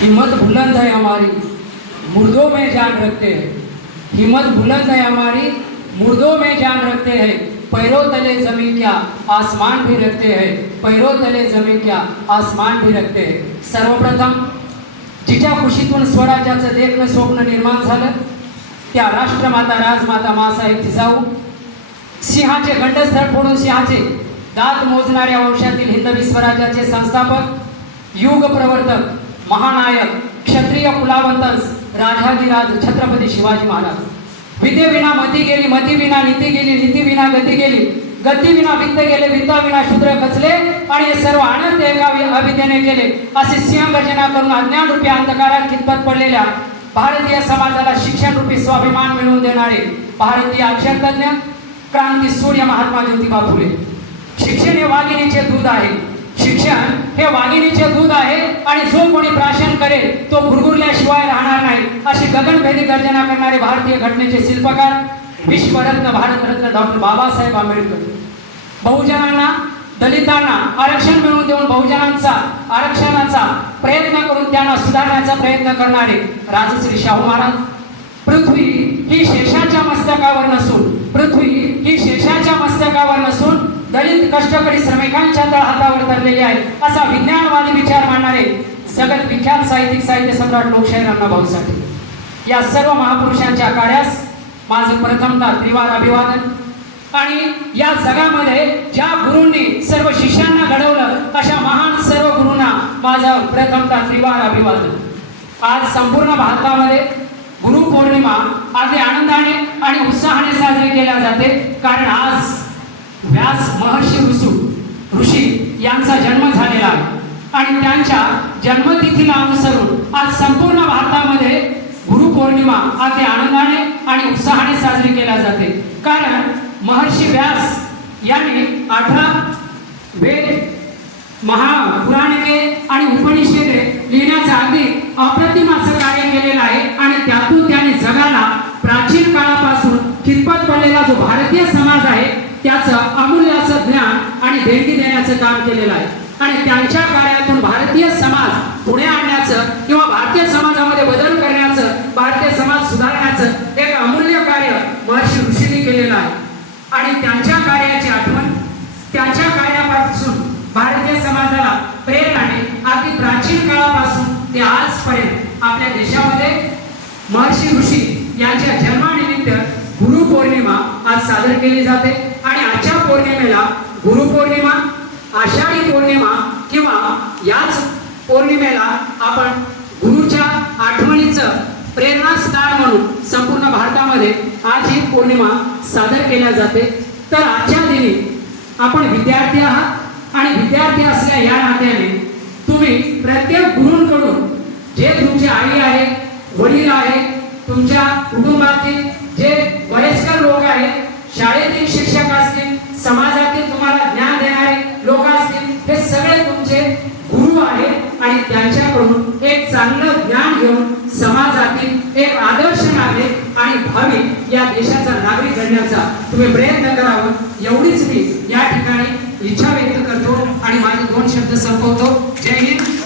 हिम्मत बुलंद है हमारी, मुर्दों में जान रखते हैं। हिम्मत बुलंद है हमारी, मुर्दों में जान रखते हैं। पैरों तले जमीन क्या आसमान भी रखते हैं, पैरों तले जमीन क्या आसमान भी रखते हैं। सर्वप्रथम जिच्या कुशीतून स्वराज्याचं देखणं स्वप्न निर्माण झालं त्या राष्ट्रमाता राजमाता मासाहेब जिजाऊ सिंहाचे गंडस्थळ फोडून सिंहाचे दात मोजणाऱ्या वंशातील हिंदवी स्वराज्याचे संस्थापक, युग प्रवर्तक, महानायक, क्षत्रिय कुलावंतंस राजाधिराज छत्रपती शिवाजी महाराज। विद्येविना मती गेली, मतीविना नीती गेली, नीतीविना गती गेली, गतीविना वित्त गेले, वित्ताविना शूद्र खचले आणि हे सर्व आनंद एका अविद्येने केले असे सिंहगर्जना करून अज्ञानरूपी अंधकारात खितपत पडलेल्या भारतीय समाजाला शिक्षणरूपी स्वाभिमान मिळवून देणारे भारतीय अक्षरतज्ञ क्रांती सूर्य महात्मा ज्योतिबा फुले। शिक्षण हे वाघिणीचे दूध आहे, शिक्षण हे वाघिणीचे दूध आहे आणि जो कोणी प्राशन करेल तो गुरगुरल्याशिवाय राहणार नाही अशी गगनभेदी गर्जना करणारे भारतीय घटनेचे शिल्पकार विश्वरत्न भारतरत्न डॉक्टर बाबासाहेब आंबेडकर। बहुजनांना दलितांना आरक्षण मिळवून देऊन बहुजनांचा आरक्षणाचा प्रयत्न करून त्यांना सुधारण्याचा प्रयत्न करणारे राजश्री शाहू महाराज। पृथ्वी ही शेषाच्या मस्तकावर नसून, पृथ्वी ही शेषाच्या मस्तकावर नसून दलित कष्टकरी श्रमिकांच्या तळहातावर तरलेली आहे असा विज्ञानवादी विचार मांडणारे जगत विख्यात साहित्यिक साहित्य सम्राट लोकशाहीर अण्णाभाऊ साठे। या सर्व महापुरुषांच्या कार्यास माझं प्रथमतः त्रिवार अभिवादन। आणि या जगामध्ये ज्या गुरूंनी सर्व शिष्यांना घडवलं अशा महान सर्व गुरूंना माझं प्रथमतः त्रिवार अभिवादन। आज संपूर्ण भारतामध्ये गुरु पौर्णिमा अगदी आनंदाने आणि उत्साहाने साजरी केल्या जाते, कारण आज व्यास महर्षी ऋषी यांचा जन्म झालेला आहे आणि त्यांच्या जन्मतिथीला अनुसरून आज संपूर्ण भारतामध्ये गुरुपौर्णिमा अगदी आनंदाने आणि उत्साहाने साजरी केल्या जाते। कारण महर्षी व्यास यांनी 18 वेद, महापुराणे आणि उपनिषदे लिहिण्याचं अगदी अप्रतिम असं कार्य केलेलं आहे आणि त्यातून त्यांनी जगाला प्राचीन काळापासून खितपत पडलेला जो भारतीय समाज आहे त्याचं अमूल्य असं ज्ञान आणि देणगी देण्याचं काम केलेलं आहे। आणि त्यांच्या कार्यातून भारतीय समाज पुढे आणण्याचं किंवा भारतीय समाजामध्ये बदल करण्याचं, भारतीय समाज सुधारण्याचं एक अमूल्य कार्य महर्षी ऋषींनी केलेलं आहे। आणि त्यांच्या कार्याची आठवण, त्यांच्या कार्यापासून भारतीय समाजाला प्रेरणाने अगदी प्राचीन काळापासून ते आजपर्यंत आपल्या देशामध्ये महर्षी ऋषी यांच्या जन्मानिमित्त गुरुपौर्णिमा आज साजरी केली जाते। आणि आजच्या पौर्णिमेला गुरुपौर्णिमा, आषाढी पौर्णिमा किंवा याच पौर्णिमेला आपण गुरुच्या आठवणीचं प्रेरणास्थान म्हणून संपूर्ण भारतामध्ये आज ही पौर्णिमा सादर केल्या जाते। तर आजच्या दिनी आपण विद्यार्थी आहात आणि विद्यार्थी असल्या या नात्याने तुम्ही प्रत्येक गुरूंकडून जे तुमची आई आहे, वडील आहे, तुमच्या कुटुंबातील जे वयस्कर लोक आहेत, शाळेतील शिक्षक असतील, समाजातील तुम्हाला ज्ञान देणारे लोक असतील, हे सगळे तुमचे गुरु आहेत आणि त्यांच्याकडून एक चांगलं ज्ञान घेऊन समाजातील एक आदर्श नागरिक आणि भावी या देशाचा नागरिक घडण्याचा तुम्ही प्रयत्न करावा, एवढीच मी या ठिकाणी इच्छा व्यक्त करतो आणि माझे 2 शब्द संपवतो। जय हिंद।